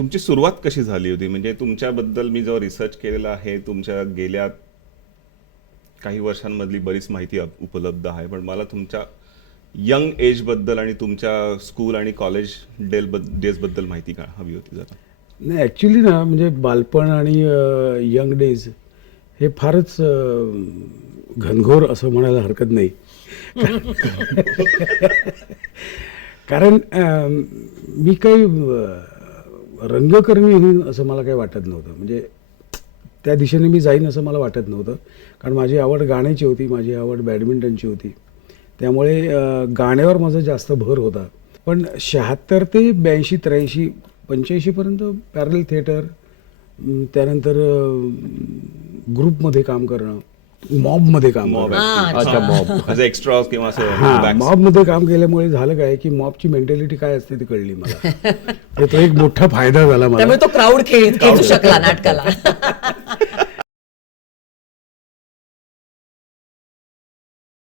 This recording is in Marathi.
तुमची सुरुवात कशी झाली होती? म्हणजे तुमच्याबद्दल मी जो रिसर्च केलेला आहे, तुमच्या गेल्या काही वर्षांमधली बरीच माहिती उपलब्ध आहे, पण मला तुमच्या यंग एज बद्दल आणि तुमच्या स्कूल आणि कॉलेज डेज बद्दल माहिती हवी होती जरा. नाही, ॲक्च्युली ना, म्हणजे बालपण आणि यंग डेज हे फारच घनघोर असं म्हणायला हरकत नाही. कारण मी काही रंगकर्मी होईन असं मला काही वाटत नव्हतं. म्हणजे त्या दिशेने मी जाईन असं मला वाटत नव्हतं. कारण माझी आवड गाण्याची होती, माझी आवड बॅडमिंटनची होती. त्यामुळे गाण्यावर माझा जास्त भर होता. पण 76 ते 82, 83, 85पर्यंत पॅरल थिएटर, त्यानंतर ग्रुपमध्ये काम करणं, मॉबमध्ये काम मॉब करणं. अच्छा, मॉब. ॲज एक्स्ट्रा किंवा असं हां, backs. मॉबमध्ये काम केल्यामुळे झालं काय की मॉबची मेंटॅलिटी काय असते ती कळली मला. तर तो एक मोठा फायदा झाला मला. त्यामुळे तो क्राऊड खेचू शकला नाटकाला.